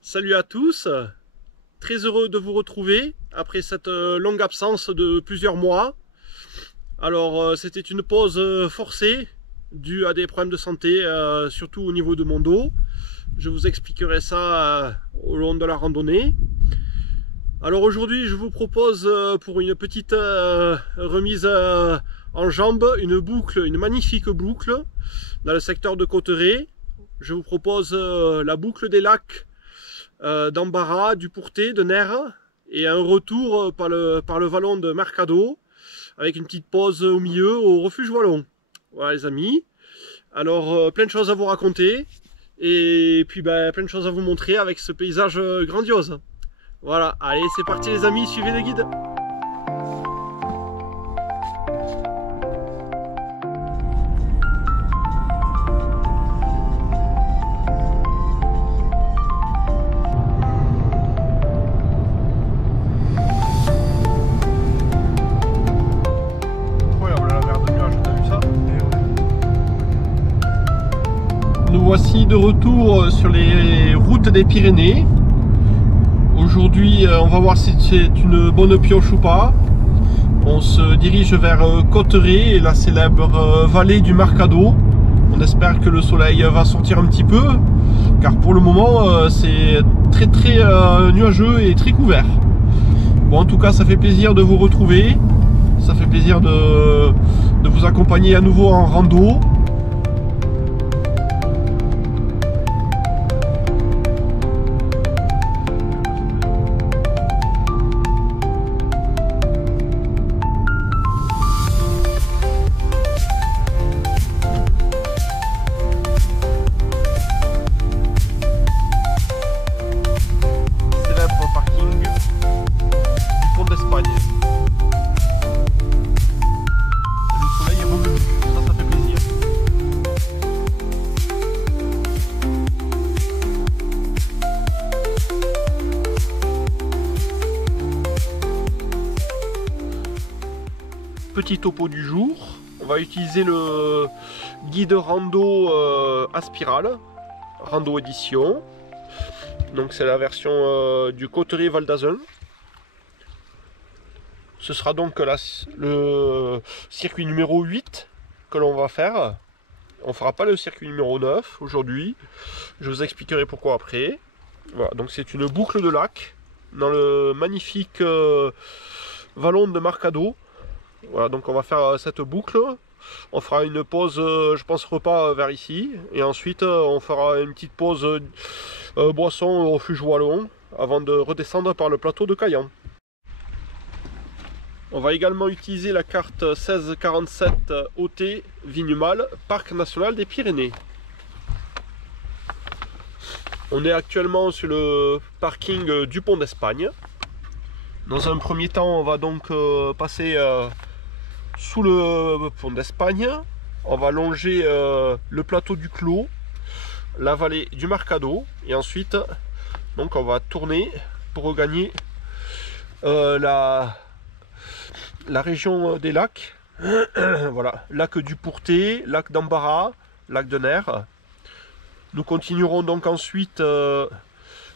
Salut à tous, très heureux de vous retrouver après cette longue absence de plusieurs mois. Alors c'était une pause forcée due à des problèmes de santé, surtout au niveau de mon dos. Je vous expliquerai ça au long de la randonnée. Alors aujourd'hui je vous propose pour une petite remise en jambes, une magnifique boucle dans le secteur de Cauterets. Je vous propose la boucle des lacs d'Embarras, du Pourtet, de Nerre, et un retour par le vallon de Mercado, avec une petite pause au milieu au refuge Wallon. Voilà les amis, alors plein de choses à vous raconter, et puis plein de choses à vous montrer avec ce paysage grandiose. Voilà, allez c'est parti les amis, suivez le guide. Nous voici de retour sur les routes des Pyrénées. Aujourd'hui, on va voir si c'est une bonne pioche ou pas. On se dirige vers Cauterets et la célèbre vallée du Mercado. On espère que le soleil va sortir un petit peu, car pour le moment, c'est très nuageux et très couvert. Bon, en tout cas, ça fait plaisir de vous retrouver. Ça fait plaisir de vous accompagner à nouveau en rando. Petit topo du jour, on va utiliser le guide rando Aspiral, Rando Édition. Donc c'est la version du Cauterets Val d'Azun. Ce sera donc le circuit numéro 8 que l'on va faire. On ne fera pas le circuit numéro 9 aujourd'hui. Je vous expliquerai pourquoi après. Voilà, donc c'est une boucle de lac dans le magnifique vallon de Mercado. Voilà, donc on va faire cette boucle, on fera une pause, je pense repas vers ici, et ensuite on fera une petite pause boisson au refuge Wallon, avant de redescendre par le plateau de Caillan. On va également utiliser la carte 1647 OT Vignemal, Parc National des Pyrénées. On est actuellement sur le parking du Pont d'Espagne. Dans un premier temps, on va donc passer sous le Pont d'Espagne. On va longer le plateau du Clos, la vallée du Mercado, et ensuite donc on va tourner pour regagner la région des lacs. Voilà, lac du Pourtet, lac d'Embarras, lac de Nerre. Nous continuerons donc ensuite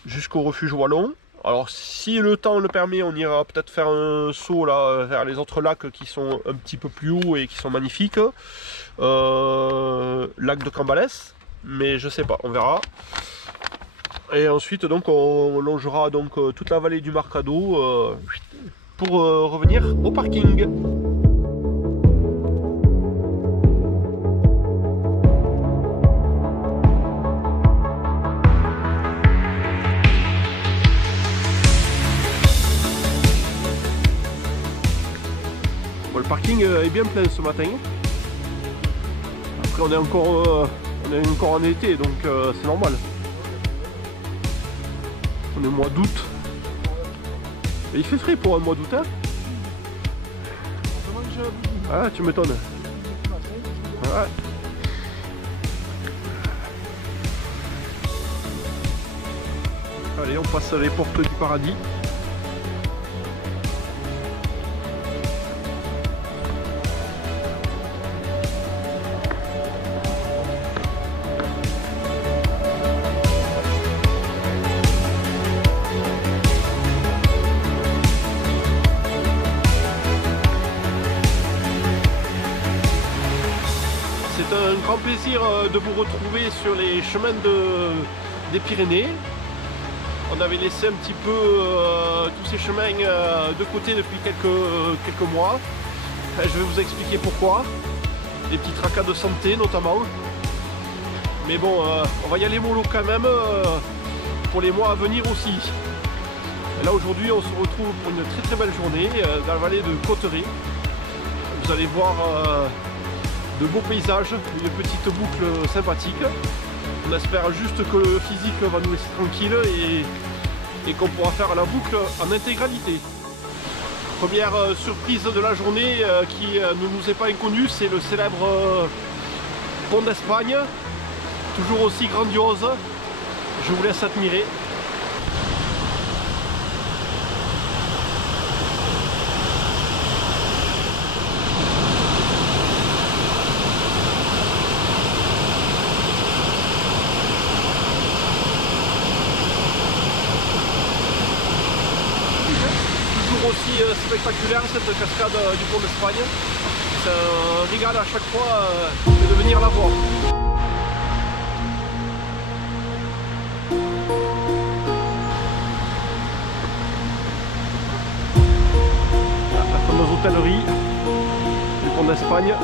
jusqu'au refuge Wallon. Alors si le temps le permet, on ira peut-être faire un saut là vers les autres lacs qui sont un petit peu plus hauts et qui sont magnifiques. Lac de Cambalès, mais je sais pas, on verra. Et ensuite donc on longera donc toute la vallée du Mercado pour revenir au parking. Le parking est bien plein ce matin. Après on est encore en été, donc c'est normal. On est au mois d'août. Et il fait frais pour un mois d'août, hein. Ah, tu m'étonnes. Ouais. Allez, on passe les portes du paradis. C'est un grand plaisir de vous retrouver sur les chemins des Pyrénées. On avait laissé un petit peu tous ces chemins de côté depuis quelques mois. Je vais vous expliquer pourquoi. Des petits tracas de santé notamment. Mais bon, on va y aller mollo quand même pour les mois à venir aussi. Et là aujourd'hui on se retrouve pour une très belle journée dans la vallée de Cauterets. Vous allez voir de beaux paysages, une petite boucle sympathique. On espère juste que le physique va nous laisser tranquille et qu'on pourra faire la boucle en intégralité. Première surprise de la journée qui ne nous est pas inconnue, c'est le célèbre pont d'Espagne, toujours aussi grandiose. Je vous laisse admirer. Aussi spectaculaire cette cascade du pont d'Espagne. C'est un régal à chaque fois de venir la voir. La fameuse hôtellerie du pont d'Espagne.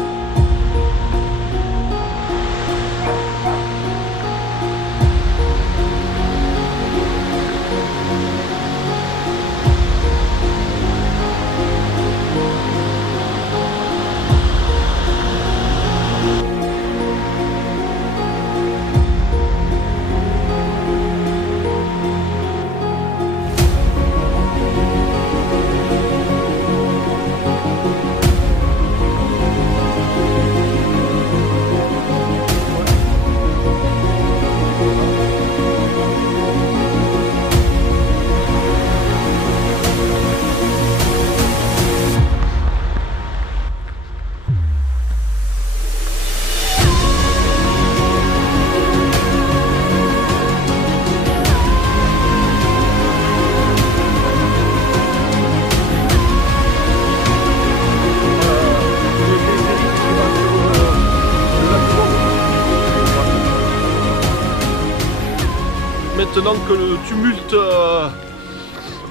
Maintenant que le tumulte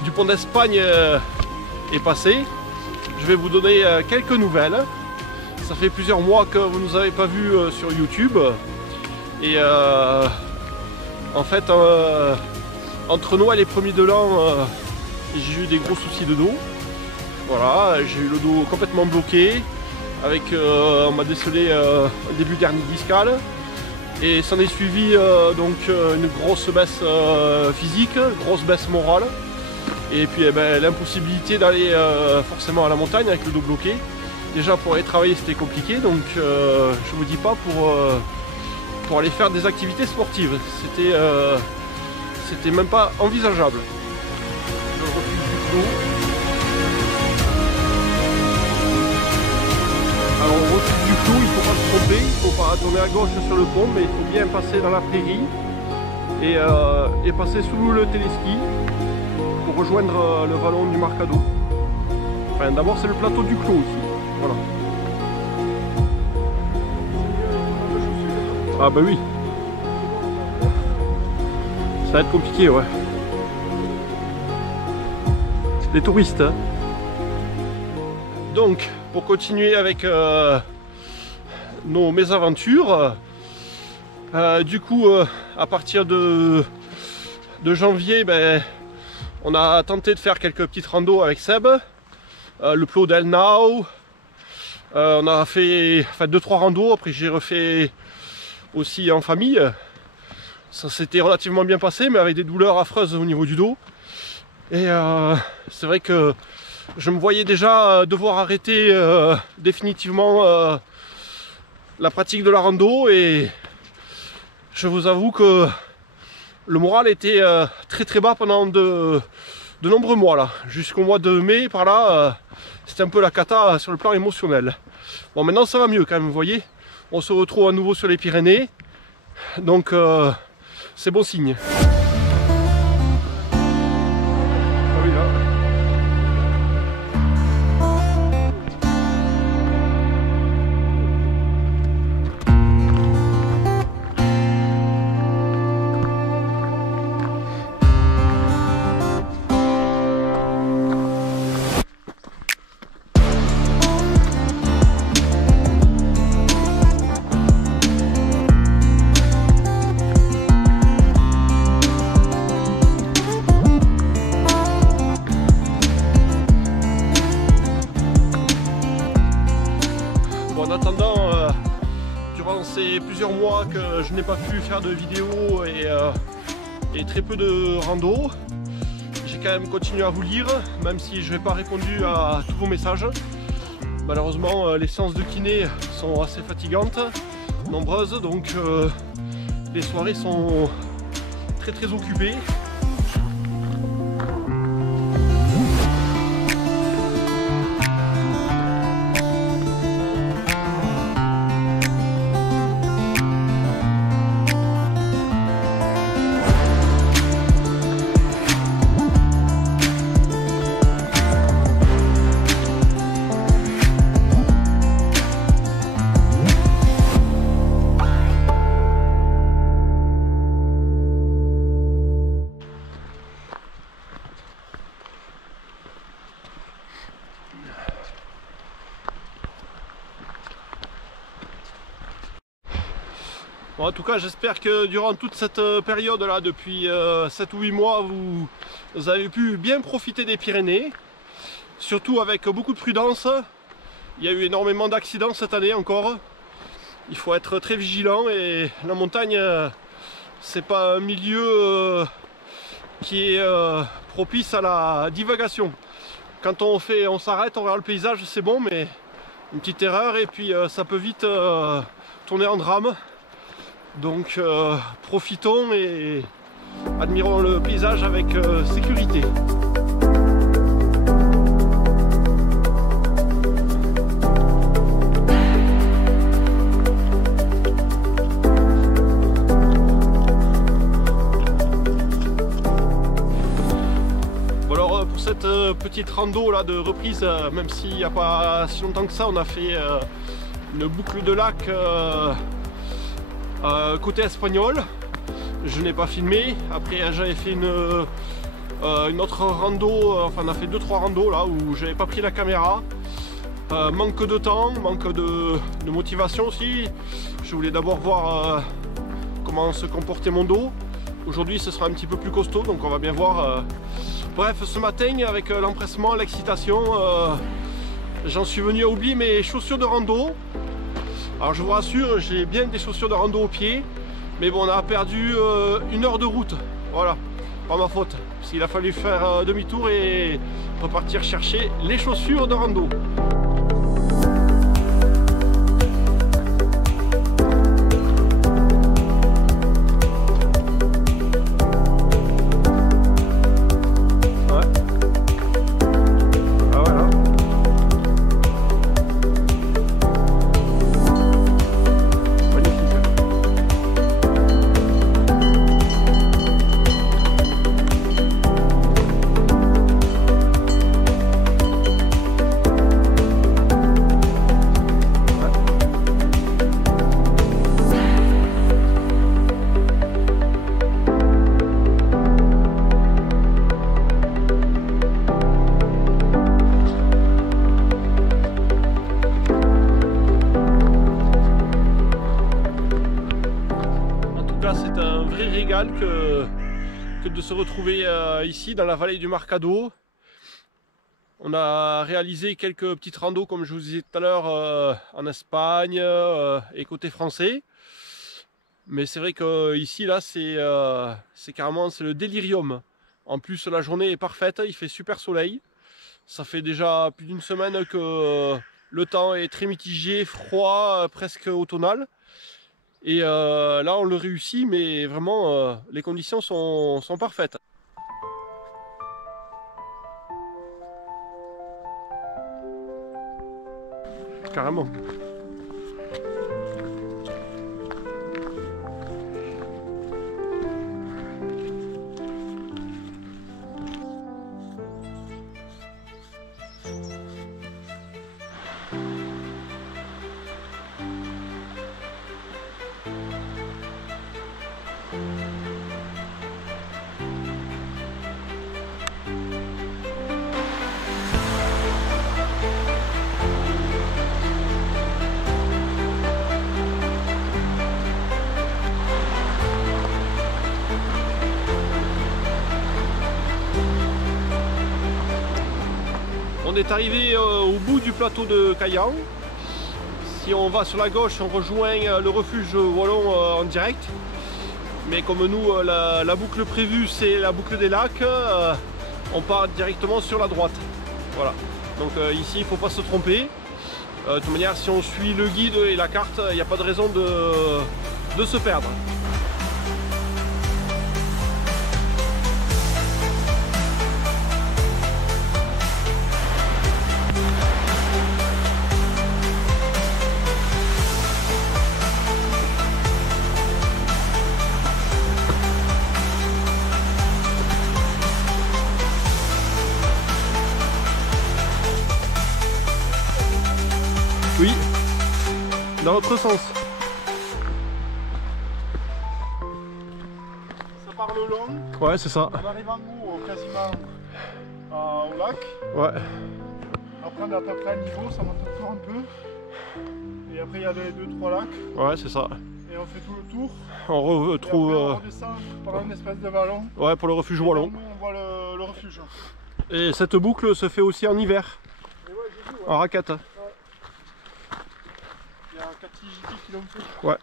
du pont d'Espagne est passé, je vais vous donner quelques nouvelles. Ça fait plusieurs mois que vous ne nous avez pas vus sur YouTube. Et en fait, entre Noël et 1er de l'an, j'ai eu des gros soucis de dos. Voilà, j'ai eu le dos complètement bloqué. Avec, on m'a décelé un début d'hernie discale. Et s'en est suivi donc une grosse baisse physique, une grosse baisse morale. Et puis eh ben, l'impossibilité d'aller forcément à la montagne avec le dos bloqué. Déjà pour aller travailler c'était compliqué, donc je vous dis pas pour aller faire des activités sportives. C'était même pas envisageable. Le refuge du Clos. Alors au refuge du Clos, il ne faut pas se tromper, il ne faut pas tourner à gauche sur le pont, mais il faut bien passer dans la prairie et passer sous le téléski pour rejoindre le vallon du Marcado. Enfin d'abord c'est le plateau du Clos ici. Voilà. Ah bah oui. Ça va être compliqué, ouais. C'est des touristes, hein. Donc, pour continuer avec nos mésaventures, du coup, à partir de janvier, ben, on a tenté de faire quelques petites randos avec Seb. Le Plot d'El Nau. On a fait 2-3 randos, après j'ai refait aussi en famille. Ça s'était relativement bien passé, mais avec des douleurs affreuses au niveau du dos. Et c'est vrai que je me voyais déjà devoir arrêter définitivement la pratique de la rando. Et je vous avoue que le moral était très très bas pendant de nombreux mois là, jusqu'au mois de mai par là, c'était un peu la cata sur le plan émotionnel. Bon, maintenant ça va mieux quand même, vous voyez, on se retrouve à nouveau sur les Pyrénées, donc c'est bon signe. En attendant, durant ces plusieurs mois que je n'ai pas pu faire de vidéos et très peu de rando, j'ai quand même continué à vous lire, même si je n'ai pas répondu à tous vos messages. Malheureusement, les séances de kiné sont assez fatigantes, nombreuses, donc les soirées sont très occupées. Bon, en tout cas, j'espère que durant toute cette période là, depuis 7 ou 8 mois, vous avez pu bien profiter des Pyrénées, surtout avec beaucoup de prudence. Il y a eu énormément d'accidents cette année encore. Il faut être très vigilant et la montagne, c'est pas un milieu qui est propice à la divagation. Quand on s'arrête, on regarde le paysage, c'est bon, mais une petite erreur et puis ça peut vite tourner en drame. Donc profitons et admirons le paysage avec sécurité. Bon alors pour cette petite rando là de reprise, même s'il n'y a pas si longtemps que ça, on a fait une boucle de lac côté espagnol. Je n'ai pas filmé. Après j'avais fait une autre rando, enfin on a fait 2-3 randos là où j'avais pas pris la caméra. Manque de temps, manque de motivation aussi. Je voulais d'abord voir comment se comportait mon dos. Aujourd'hui ce sera un petit peu plus costaud, donc on va bien voir. Bref, ce matin avec l'empressement, l'excitation, j'en suis venu à oublier mes chaussures de rando. Alors je vous rassure, j'ai bien des chaussures de rando aux pieds, mais bon, on a perdu 1 heure de route, voilà, pas ma faute, parce qu'il a fallu faire demi-tour et repartir chercher les chaussures de rando. C'est un vrai régal que de se retrouver ici dans la vallée du Marcado. On a réalisé quelques petites randos comme je vous disais tout à l'heure en Espagne et côté français. Mais c'est vrai que ici là c'est carrément le délirium. En plus la journée est parfaite, il fait super soleil. Ça fait déjà plus d'une semaine que le temps est très mitigé, froid, presque automnal. Et là on le réussit, mais vraiment les conditions sont parfaites. Carrément. On est arrivé au bout du plateau de Cayenne. Si on va sur la gauche, on rejoint le refuge wallon en direct. Mais comme nous, la boucle prévue, c'est la boucle des lacs, on part directement sur la droite. Voilà. Donc ici, il ne faut pas se tromper. De toute manière, si on suit le guide et la carte, il n'y a pas de raison de se perdre. Oui, dans l'autre sens. Ça part le long. Ouais, c'est ça. On arrive en haut quasiment au lac. Ouais. Après on est à peu près à niveau, ça monte encore un peu. Et après il y a les 2-3 lacs. Ouais, c'est ça. Et on fait tout le tour. On retrouve. On redescend par une espèce de vallon. Ouais, pour le refuge wallon. Nous on voit le refuge. Et cette boucle se fait aussi en hiver. Et ouais, j'ai vu, ouais. En raquette. Il y a Cathy JT qui l'ont fait. Ouais.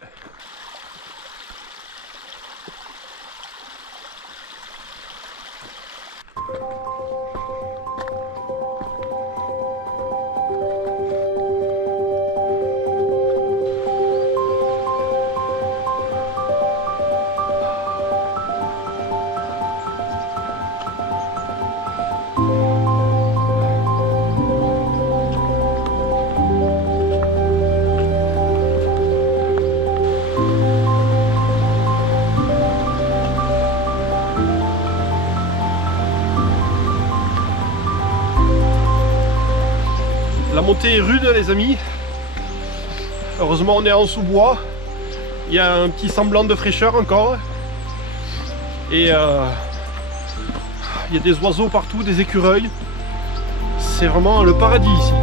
La montée est rude les amis. Heureusement on est en sous-bois. Il y a un petit semblant de fraîcheur encore. Et il y a des oiseaux partout, des écureuils. C'est vraiment le paradis ici.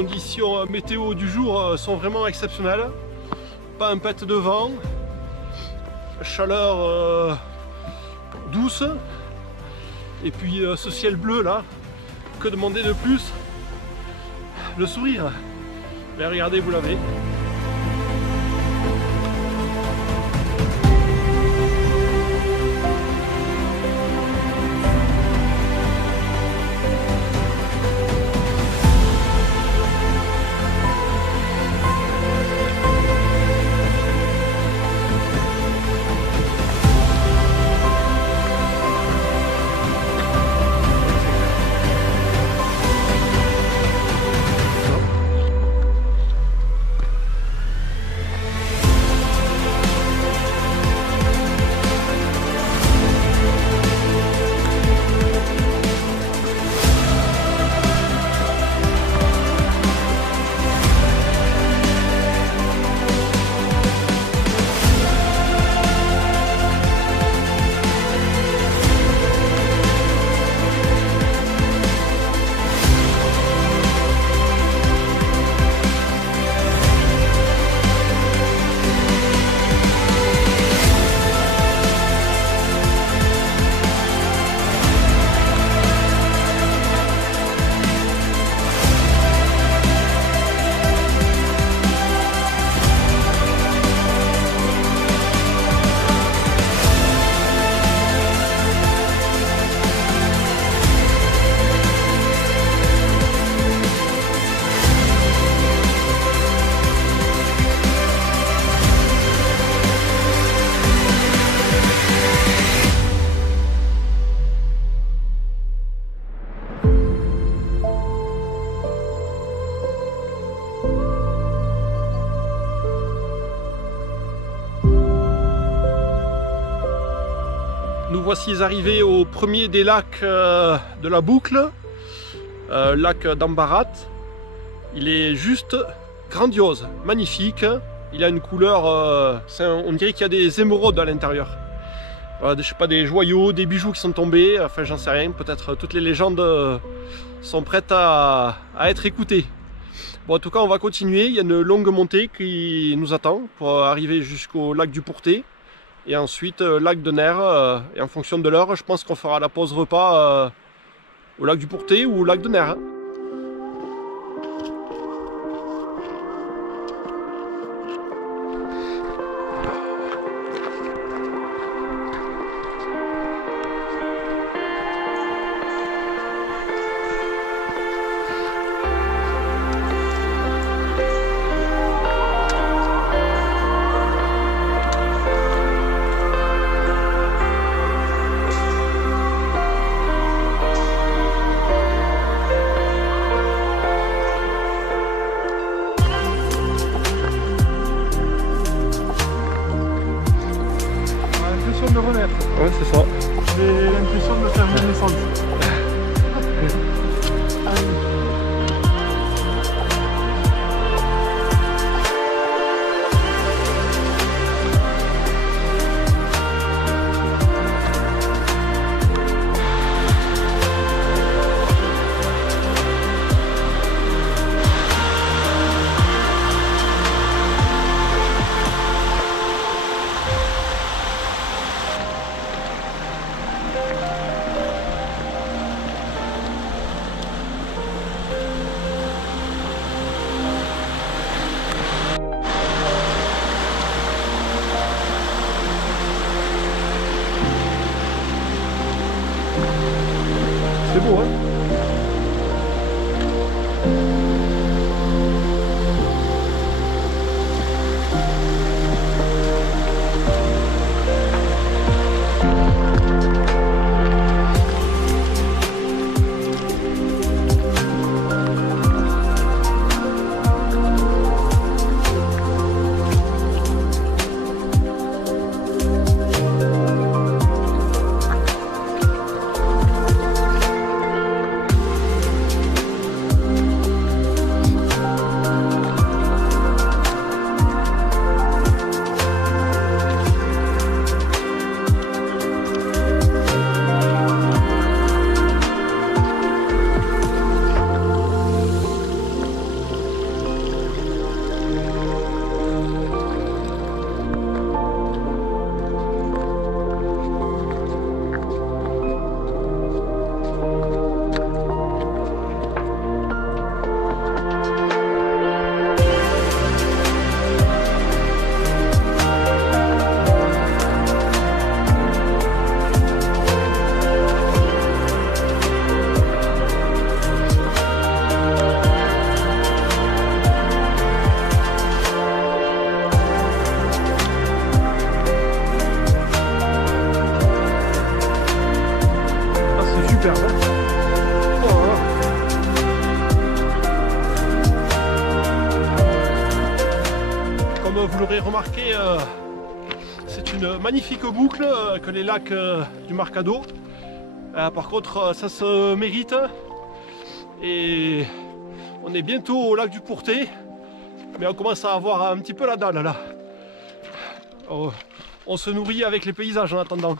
conditions météo du jour sont vraiment exceptionnelles. Pas un pet de vent, chaleur douce, et puis ce ciel bleu là, que demander de plus? Le sourire. Mais regardez, vous l'avez. Nous voici arrivés au premier des lacs de la boucle, lac d'Ambarat. Il est juste grandiose, magnifique. Il a une couleur, on dirait qu'il y a des émeraudes à l'intérieur. Je sais pas, des joyaux, des bijoux qui sont tombés, enfin j'en sais rien. Peut-être toutes les légendes sont prêtes à être écoutées. Bon, en tout cas, on va continuer. Il y a une longue montée qui nous attend pour arriver jusqu'au lac du Pourté. Et ensuite, lac de Ner. Et en fonction de l'heure, je pense qu'on fera la pause repas au lac du Pourté ou au lac de Ner. vous l'aurez remarqué, c'est une magnifique boucle que les lacs du Marcado. Par contre, ça se mérite. Et on est bientôt au lac du Pourté, mais on commence à avoir un petit peu la dalle là. On se nourrit avec les paysages en attendant.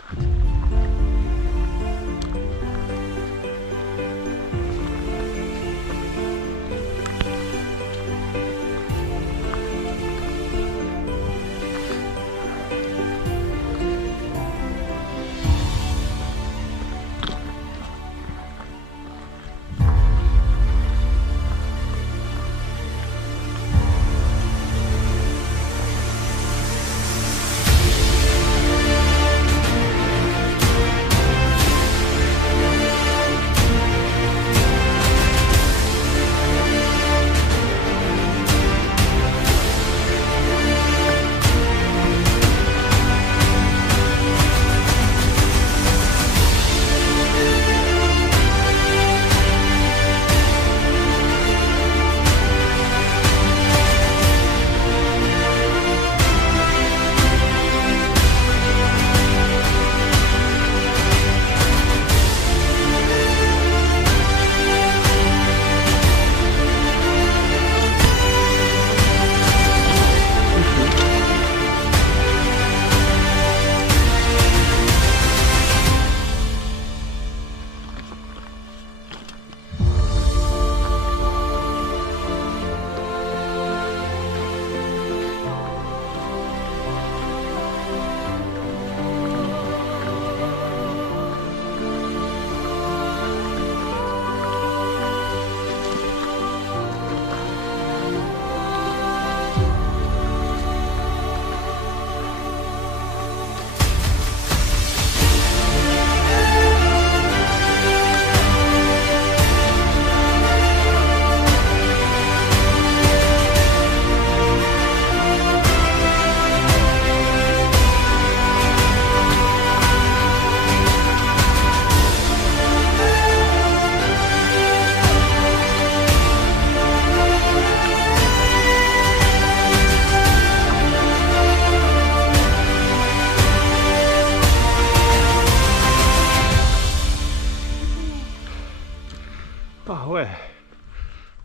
Ah ouais,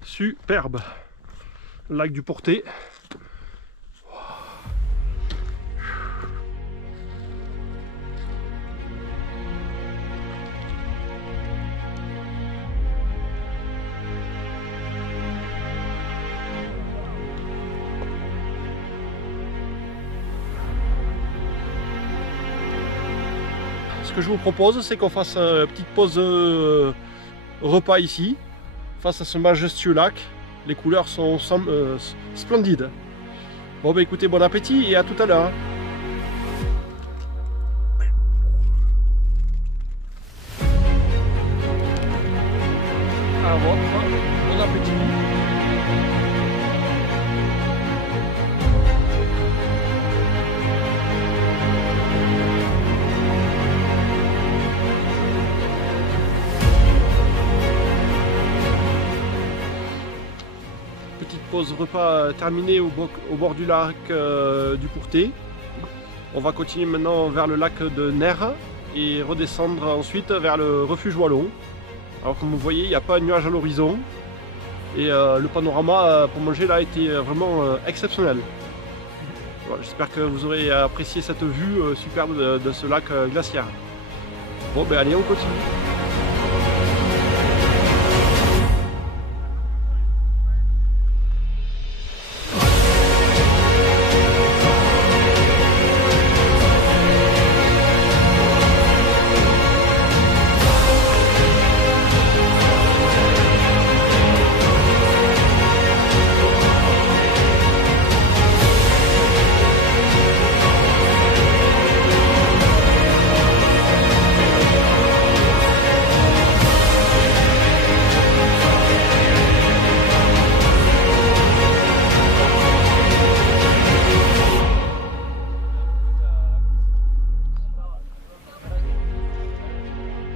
superbe, lac du Pourté. Ce que je vous propose, c'est qu'on fasse une petite pause repas ici, face à ce majestueux lac. Les couleurs sont splendides. Bon bah écoutez, bon appétit et à tout à l'heure. À votre bon appétit. Pause repas terminée au bord du lac du Pourté. On va continuer maintenant vers le lac de Nerre et redescendre ensuite vers le refuge Wallon. Alors comme vous voyez, il n'y a pas de nuage à l'horizon et le panorama pour manger là a été vraiment exceptionnel. Voilà, j'espère que vous aurez apprécié cette vue superbe de ce lac glaciaire. Bon ben allez, on continue.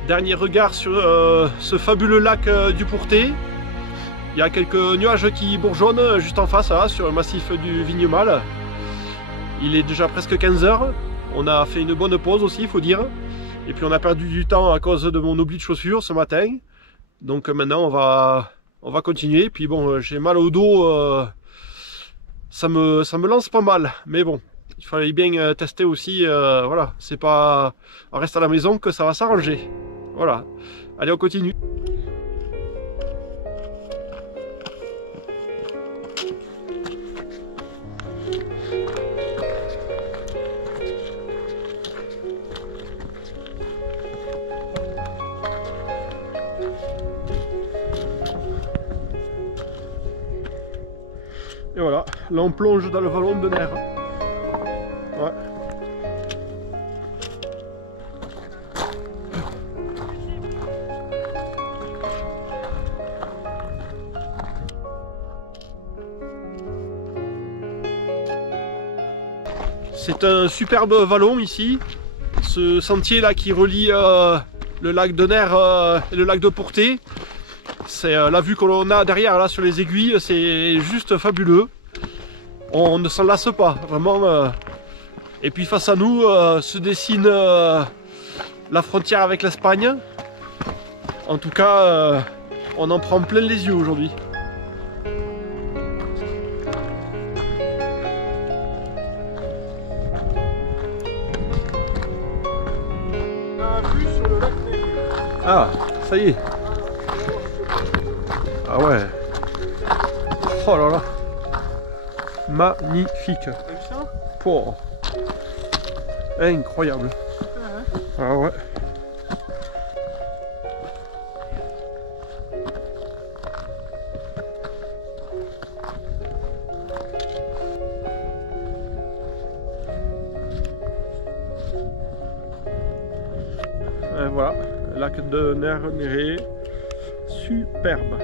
Dernier regard sur ce fabuleux lac du Pourté. Il y a quelques nuages qui bourgeonnent juste en face, là, sur le massif du Vignemale. Il est déjà presque 15 h. On a fait une bonne pause aussi, il faut dire. Et puis on a perdu du temps à cause de mon oubli de chaussures ce matin. Donc maintenant on va continuer. Puis bon, j'ai mal au dos, ça me lance pas mal. Mais bon, il fallait bien tester aussi. Voilà, c'est pas en reste à la maison que ça va s'arranger. Voilà. Allez, on continue. Et voilà, là on plonge dans le vallon de Ner. Ouais. C'est un superbe vallon ici. Ce sentier là qui relie le lac de Ner et le lac de Portée. C'est la vue que l'on a derrière là sur les aiguilles, c'est juste fabuleux. On ne s'en lasse pas, vraiment. Et puis face à nous se dessine la frontière avec l'Espagne. En tout cas, on en prend plein les yeux aujourd'hui. Ah, ça y est. Ah ouais. Oh là là. Magnifique. T'as vu ça? Oh. Incroyable. Ah ouais. Et voilà, lac de Ner-Néré, superbe.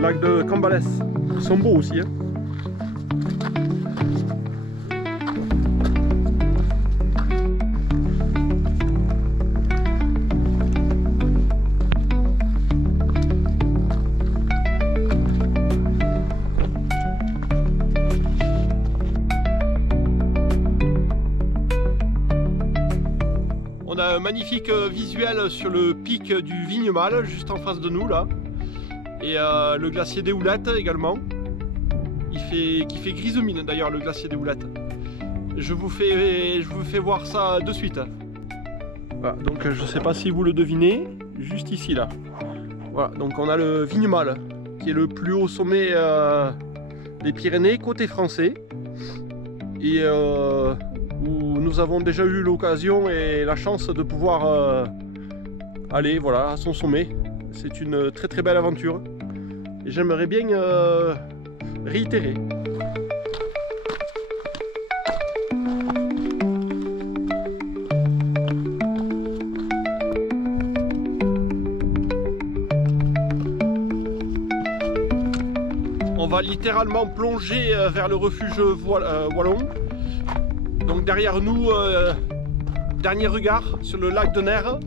Lac de Cambales, ils sont beaux aussi. Hein. On a un magnifique visuel sur le pic du Vignemale, juste en face de nous là. Et le glacier des Houlettes également, qui fait grise mine d'ailleurs, le glacier des Houlettes. Je vous fais voir ça de suite. Voilà, donc je ne sais pas si vous le devinez, juste ici là. Voilà, donc on a le Vignemale, qui est le plus haut sommet des Pyrénées, côté français. Et où nous avons déjà eu l'occasion et la chance de pouvoir aller voilà, à son sommet. C'est une très très belle aventure et j'aimerais bien réitérer. On va littéralement plonger vers le refuge wallon. Donc derrière nous, dernier regard sur le lac de Ner,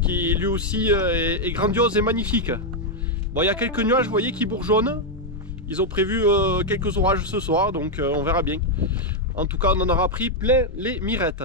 qui lui aussi est grandiose et magnifique. Bon, il y a quelques nuages, vous voyez, qui bourgeonnent. Ils ont prévu quelques orages ce soir, donc on verra bien. En tout cas, on en aura pris plein les mirettes.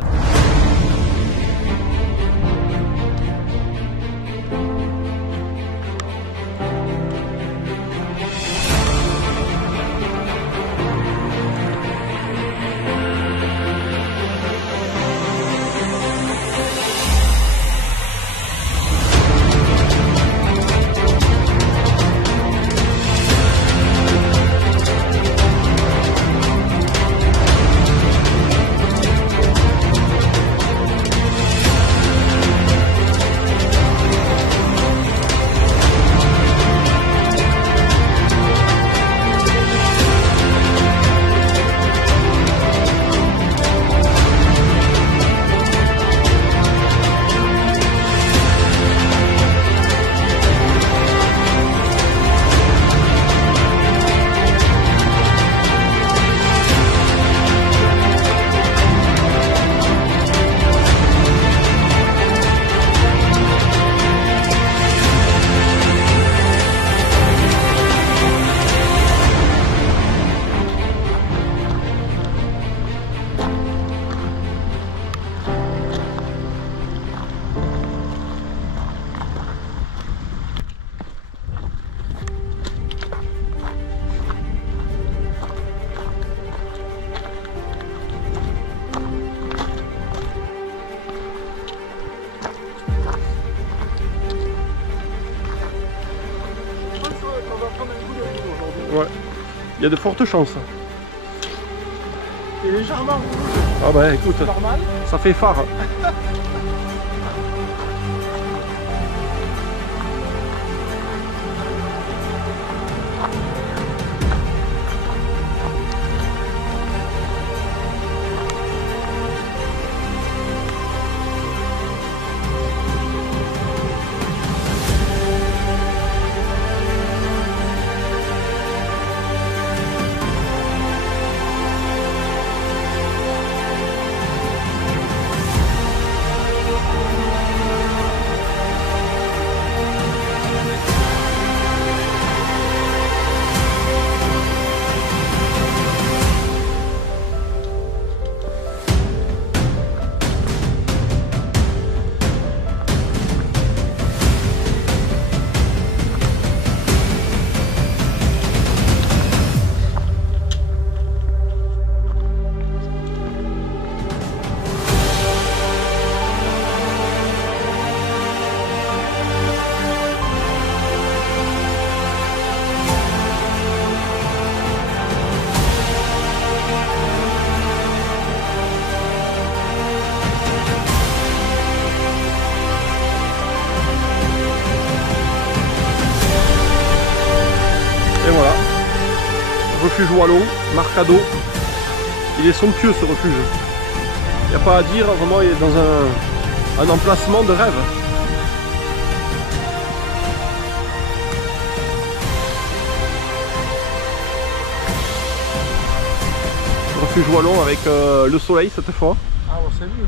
Ouais, il y a de fortes chances. Et légèrement rouge. Ah bah écoute, Normal. ça fait phare. Et voilà, refuge Wallon, Marcado. Il est somptueux ce refuge. Il n'y a pas à dire, vraiment il est dans un emplacement de rêve. Refuge Wallon avec le soleil cette fois. Ah bon, c'est mieux.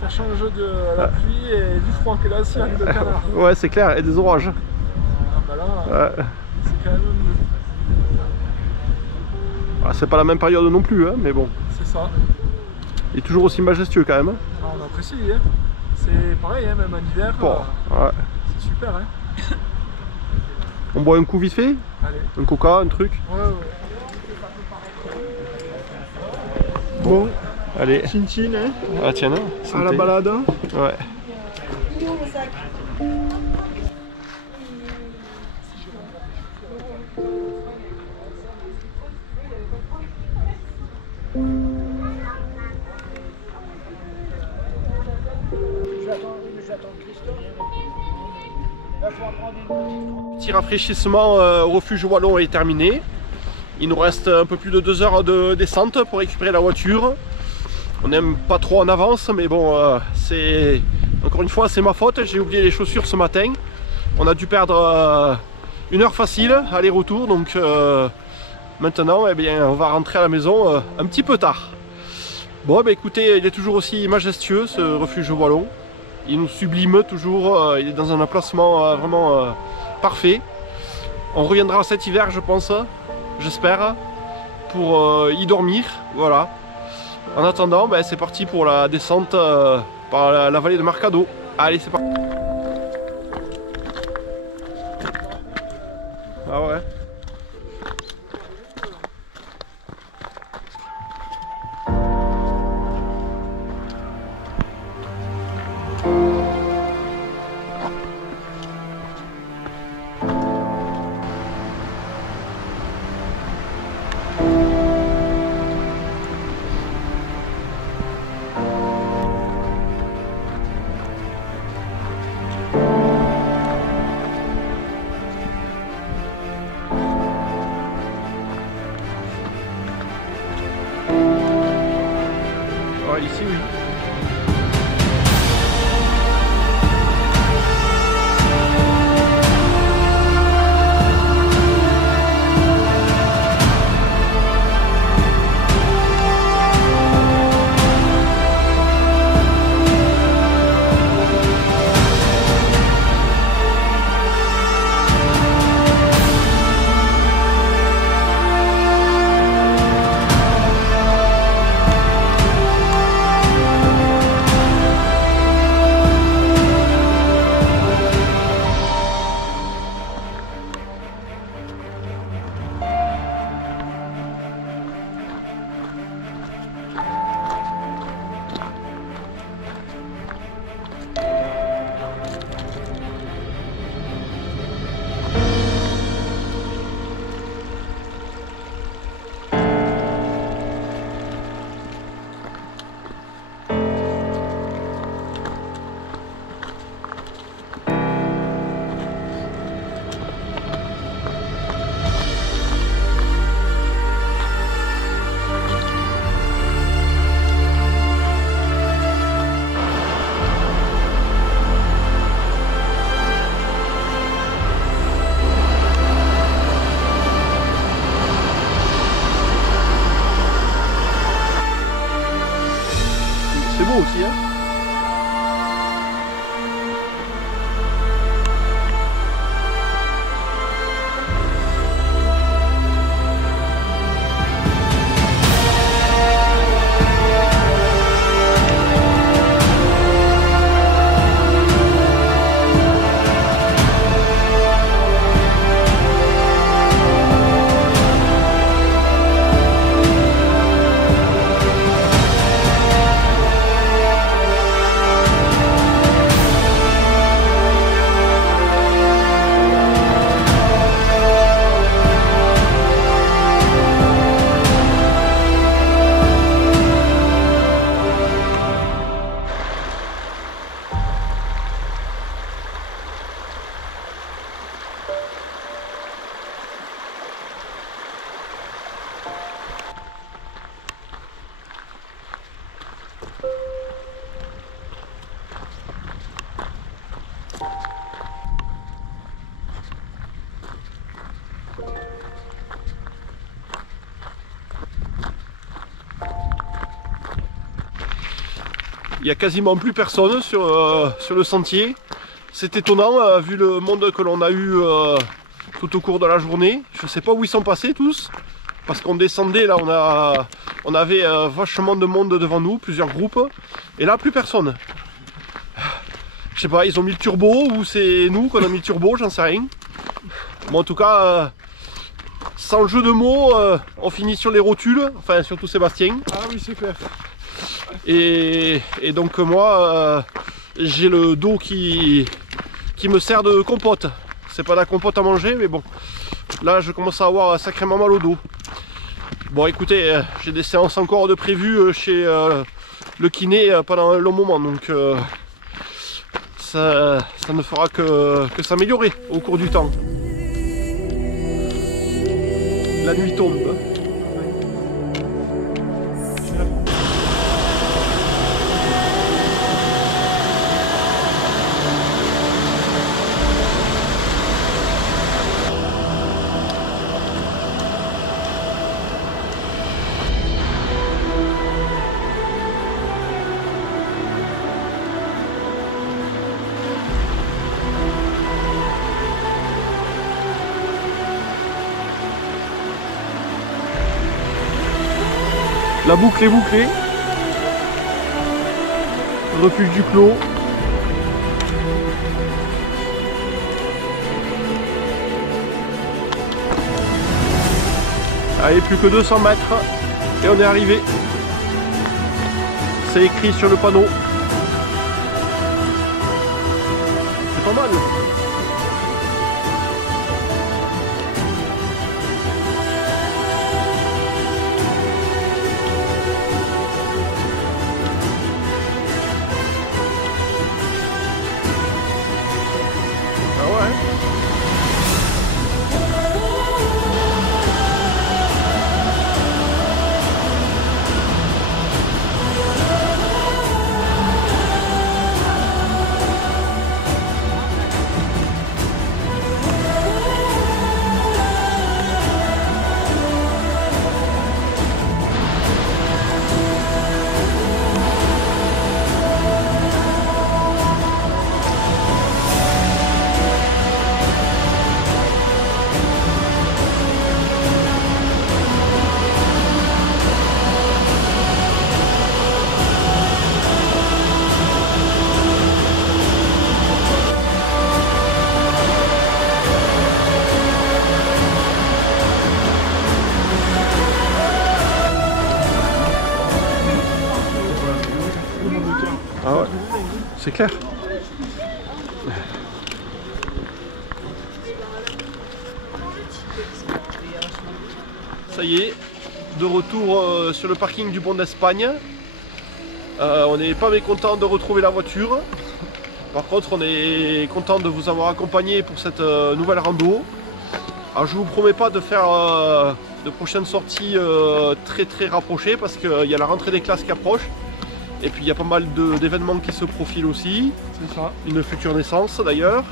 Ça change de la pluie et du froid que là, c'est avec le canard. Ouais, c'est clair, et des orages. Ah bah là, c'est quand même mieux. Ah, c'est pas la même période non plus, hein, mais bon. C'est ça. Il est toujours aussi majestueux quand même. Hein. Ah, on apprécie, hein. C'est pareil, hein, même en hiver. Bon, ouais. C'est super, hein. On boit un coup vite fait? Allez. Un coca, un truc? Ouais, ouais. Bon, allez. chin-chin, hein. Ah tiens, non, à la balade. Ouais. Petit rafraîchissement au refuge Wallon est terminé. Il nous reste un peu plus de 2 heures de descente pour récupérer la voiture. On n'aime pas trop en avance, mais bon, c'est encore une fois c'est ma faute. J'ai oublié les chaussures ce matin. On a dû perdre 1 heure facile aller-retour, donc maintenant eh bien, on va rentrer à la maison un petit peu tard. Bon, bah, écoutez, il est toujours aussi majestueux ce refuge Wallon. Il nous sublime toujours, il est dans un emplacement vraiment parfait. On reviendra cet hiver, je pense, j'espère, pour y dormir. Voilà. En attendant, ben, c'est parti pour la descente par la vallée de Marcado. Allez, c'est parti. Ah ouais. Ici oui. C'est beau aussi, hein. Il n'y a quasiment plus personne sur le sentier. C'est étonnant vu le monde que l'on a eu tout au cours de la journée. Je ne sais pas où ils sont passés tous. Parce qu'on descendait, là on avait vachement de monde devant nous, plusieurs groupes. Et là plus personne. Je sais pas, ils ont mis le turbo ou c'est nous qu'on a mis le turbo, j'en sais rien. Bon, en tout cas, sans jeu de mots, on finit sur les rotules, enfin surtout Sébastien. Ah oui, c'est clair. Et donc moi, j'ai le dos qui me sert de compote. C'est pas de la compote à manger, mais bon. Là, je commence à avoir sacrément mal au dos. Bon, écoutez, j'ai des séances encore de prévues chez le kiné pendant un long moment, donc ça ne fera que s'améliorer au cours du temps. La nuit tombe. La boucle est bouclée. Refuge du Clos. Allez, plus que 200 mètres et on est arrivé. C'est écrit sur le panneau. C'est pas mal. Ah ouais. Ah ouais, c'est clair. Ça y est, de retour sur le parking du Pont d'Espagne. On n'est pas mécontent de retrouver la voiture. Par contre, on est content de vous avoir accompagné pour cette nouvelle rando. Alors, je ne vous promets pas de faire de prochaines sorties très rapprochées parce qu'il y a la rentrée des classes qui approche. Et puis il y a pas mal d'événements qui se profilent aussi. C'est ça. Une future naissance d'ailleurs.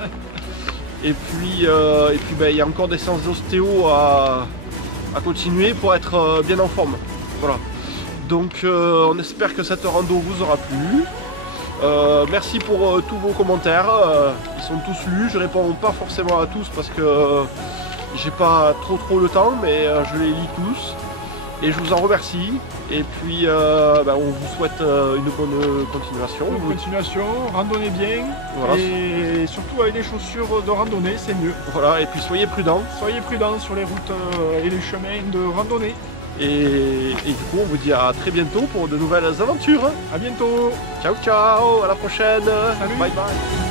Et puis ben, il y a encore des séances d'ostéo à continuer pour être bien en forme. Voilà. Donc on espère que cette rando vous aura plu. Merci pour tous vos commentaires. Ils sont tous lus. Je réponds pas forcément à tous parce que j'ai pas trop le temps, mais je les lis tous. Et je vous en remercie. Et puis ben, on vous souhaite une bonne continuation. Bonne continuation, randonnez bien. Voilà. Et surtout avec des chaussures de randonnée, c'est mieux. Voilà, et puis soyez prudents. Soyez prudents sur les routes et les chemins de randonnée. Et du coup on vous dit à très bientôt pour de nouvelles aventures. A bientôt. Ciao ciao, à la prochaine. Salut. Bye bye.